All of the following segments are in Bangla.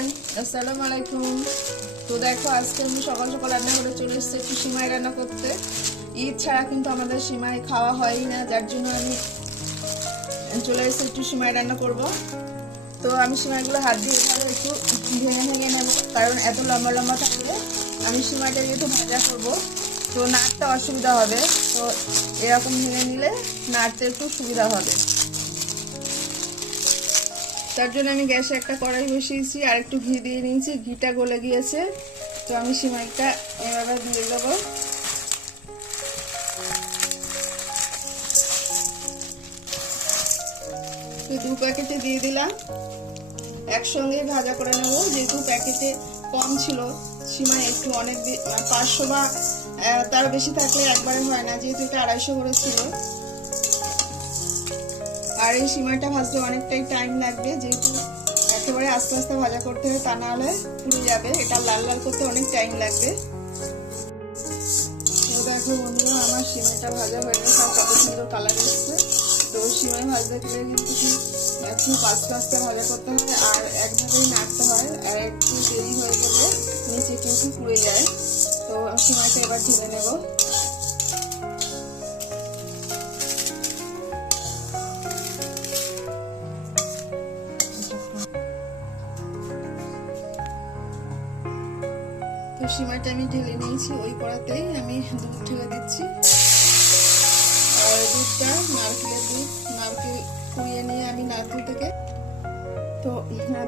এভরিওয়ান আসসালামু আলাইকুম তো দেখো, আজকে আমি সকাল সকাল রান্না করে চলে এসেছি একটু সিমাই রান্না করতে। ঈদ ছাড়া কিন্তু আমাদের সিমাই খাওয়া হয়ই না, যার জন্য আমি চলে এসেছি একটু সিমাই রান্না করব। তো আমি সিমাইগুলো হাত দিয়ে এভাবে একটু ভেঙে ভেঙে নেব, কারণ এত লম্বা লম্বা থাকলে আমি সিমাইটা যেহেতু ভাজা করব, তো নাড়তে অসুবিধা হবে। তো এরকম ভেঙে নিলে নাড়তে একটু সুবিধা হবে। তার জন্য আমি গ্যাসে একটা কড়াই বসিয়েছি, আর একটু ঘি দিয়ে নিয়েছি। ঘিটা গলে গিয়েছে। তো আমি সিমাইটা এভাবে দিয়ে দেবো। দু প্যাকেটে দিয়ে দিলাম। একসঙ্গে ভাজা করে নেব। যেহেতু প্যাকেটে কম ছিল, সিমাই একটু অনেক দি- পাঁচশো বা তার বেশি থাকলে একবারে হয় না। যেহেতু এটা আড়াইশো করে ছিল। আর এই সিমাইটা ভাজতে অনেকটাই টাইম লাগবে, যেহেতু একেবারে আস্তে আস্তে ভাজা করতে হবে, তা না হলে পুড়ে যাবে। এটা লাল লাল করতে অনেক টাইম লাগবে। দেখো বন্ধুরা, আমার সিমাইটা ভাজা হয়ে গেছে, আর কত সুন্দর কালার এসছে। তো সিমাই ভাজতে গেলে কিন্তু একটু আস্তে আস্তে ভাজা করতে হবে, আর একভাবেই নাড়তে হয়, আর একটু দেরি হয়ে গেলে নিচে কিন্তু পুড়ে যায়। তো সিমাইটা এবার ঢেলে নেব। তো সিমাইটা আমি ঢেলে নিয়েছি, ওই কড়াতেই আমি দুধ ঢেলে দিচ্ছি। আর দুধটা নারকেলের দুধ, নারকেল কুড়িয়ে নিয়ে আমি নারকেল থেকে তো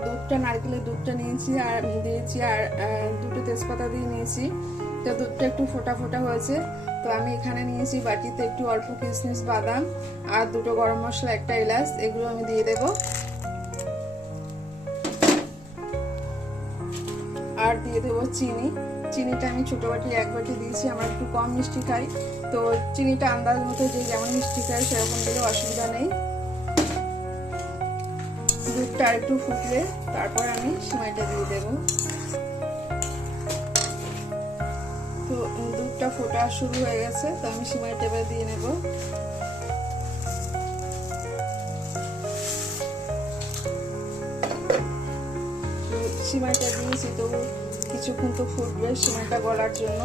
দুধটা, নারকেলের দুধটা নিয়েছি আর দিয়েছি আর দুটো তেজপাতা দিয়ে নিয়েছি। তো দুধটা একটু ফোটা ফোটা হয়েছে। তো আমি এখানে নিয়েছি বাটিতে একটু অল্প কিশমিশ বাদাম আর দুটো গরম মশলা, একটা এলাচ, এগুলো আমি দিয়ে দেবো। আর দিয়ে দেবো চিনি। চিনিটা আমি ছোটো বাটি এক বাটি দিয়েছি, আমরা একটু কম মিষ্টি খাই। তো চিনিটা আন্দাজ মতো যে যেমন মিষ্টি খাই সেরকম দিলে অসুবিধা নেই। দুধটা একটু ফুটলে তারপর আমি সময়টা দিয়ে দেব। তো দুধটা ফোটা শুরু হয়ে গেছে, তো আমি সিমাইটা এবার দিয়ে নেব। সিমাইটা দিয়েছি তো কিছুক্ষণ তো ফুটবে সিমাইটা গলার জন্য।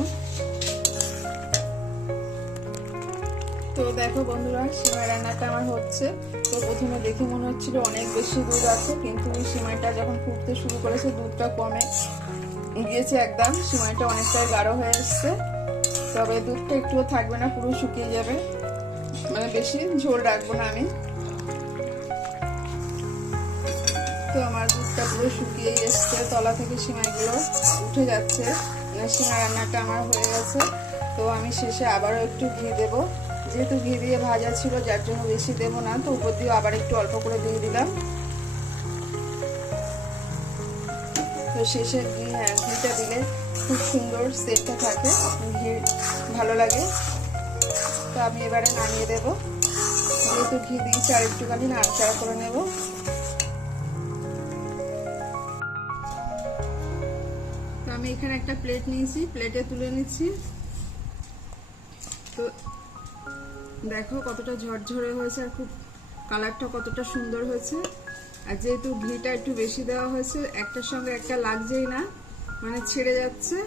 তো দেখো বন্ধুরা সিমাই রান্নাটা আমার হচ্ছে। তো প্রথমে দেখে মনে হচ্ছিল অনেক বেশি দুধ আছে, কিন্তু সিমাইটা যখন ফুটতে শুরু করেছে, দুধটা কমে গিয়েছে একদম। সিমাইটা অনেকটাই গাঢ় হয়ে এসছে। তবে দুধটা একটুও থাকবে না, পুরো শুকিয়ে যাবে। মানে বেশি ঝোল রাখব না আমি। তো আমার দুধটা পুরো শুকিয়ে এসছে, তলা থেকে সিমাইগুলো উঠে যাচ্ছে। মানে সিমাই রান্নাটা আমার হয়ে গেছে। তো আমি শেষে আবারও একটু ঘি দেব। যেহেতু ঘি দিয়ে ভাজা ছিল, যার জন্য বেশি দেব না, তো উপর দিয়েও আবার একটু অল্প করে দিয়ে দিলাম। তো শেষে ঘি হ্যাঁ ঘিটা দিলে খুব সুন্দর সেটটা থাকে, ঘি ভালো লাগে। তো আমি এবারে নামিয়ে দেব। যেহেতু ঘি দিয়েছি, আর একটুখানি নাড়াচাড়া করে নেব। তো আমি এখানে একটা প্লেট নিয়েছি প্লেটে তুলে নিচ্ছি। তো দেখো কতটা ঝরঝরে হয়েছে আর খুব কালারটা কতটা সুন্দর হয়েছে। আর যেহেতু ঘিটা একটু বেশি দেওয়া হয়েছে, একটার সঙ্গে একটা লাগছেই না মানে ছেড়ে যাচ্ছে।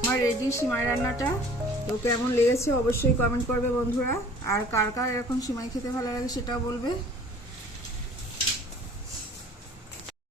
আমার রেডি সিমাই রান্নাটা। তো কেমন লেগেছে অবশ্যই কমেন্ট করবে বন্ধুরা। আর কার কার এরকম সিমাই খেতে ভালো লাগে সেটাও বলবে।